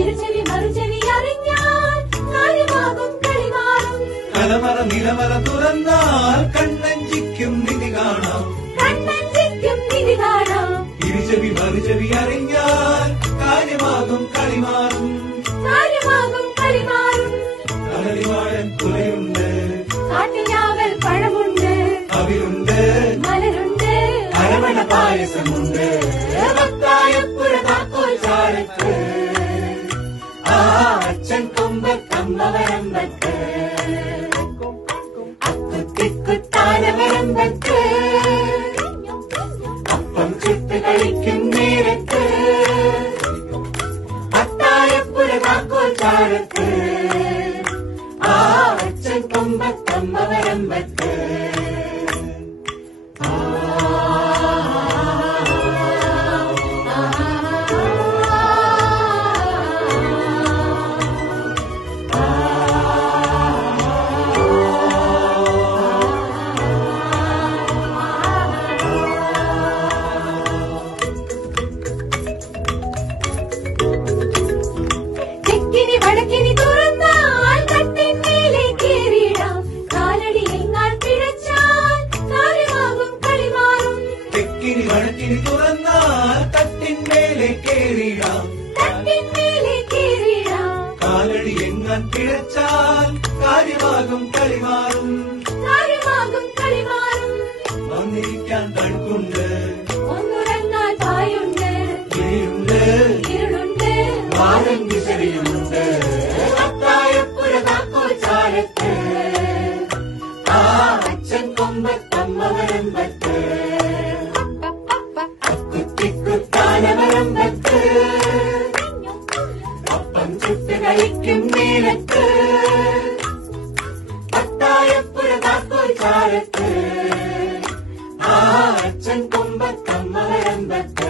ഇരുചെവി മറുചെവി അറിഞ്ഞാൽ കാര്യമാകും കളിമാറും. കലമറ നിലമറ തുറന്നാൽ കണ്ണഞ്ചിക്കും നിധി കാണാം. കണ്ണഞ്ചിക്കും നിധി കാണാം. ഇരുചെവി മറുചെവി അറിഞ്ഞാൽ കാര്യമാകും കളിമാറും. കാര്യമാകും കളിമാറും. കളരിവാഴൻ കുലയുണ്ട്, കാട്ടിലാവൽ പഴമുണ്ട്, അവിലുണ്ട്, മലരുണ്ട്, അരവണ പായസമുണ്ട്. വത്തായപ്പുര താക്കോൽ ചാരത്ത് ആ അച്ഛൻ കൊമ്പത്തമ്മ വരമ്പത്ത് അക്കുത്തിക്കുത്താനവരമ്പത്ത് അപ്പം ചുട്ട് കളിക്കും നേരത്ത് വത്തായപ്പുര താക്കോൽ ചാരത്ത് ആ അച്ഛൻ കൊമ്പത്തമ്മ വരമ്പത്ത് തെക്കിനി വടക്കിനി തുറന്നാൽ കട്ടിന്മേലെ കേറിയിടാം. കാലടി എങ്ങാൻ പിഴച്ചാൽ കാര്യമാകും കളിമാറും. തെക്കിനി വടക്കിനി തുറന്നാൽ തട്ടിന്മേലെ കേറിടാം. തട്ടിന്മേലെ കേറിയിടാം. കാലടി എങ്ങാൻ കിഴച്ചാൽ കാര്യമാകും കളിമാറും. കാര്യമാകും കളിമാറും. വന്നിരിക്കാൻ തണുക്കുണ്ട്, ഒന്നുറങ്ങാൻ പായുണ്ട്, കിളിയുണ്ട്, ഇരുളുണ്ട്, വാരം വിശറിയുമുണ്ട്. വത്തായപ്പുര താക്കോൽ ചാരത്ത് ആ അച്ഛൻ കൊമ്പത്തമ്മ വരമ്പത്ത് കുത്തിക്കുത്താനവരമ്പത്ത് അപ്പം ചുട്ട് കളിക്കും നേരത്ത് വത്തായപ്പുര താക്കോൽ ചാരത്ത് ആ അച്ഛൻ കൊമ്പത്തമ്മ വരമ്പത്ത്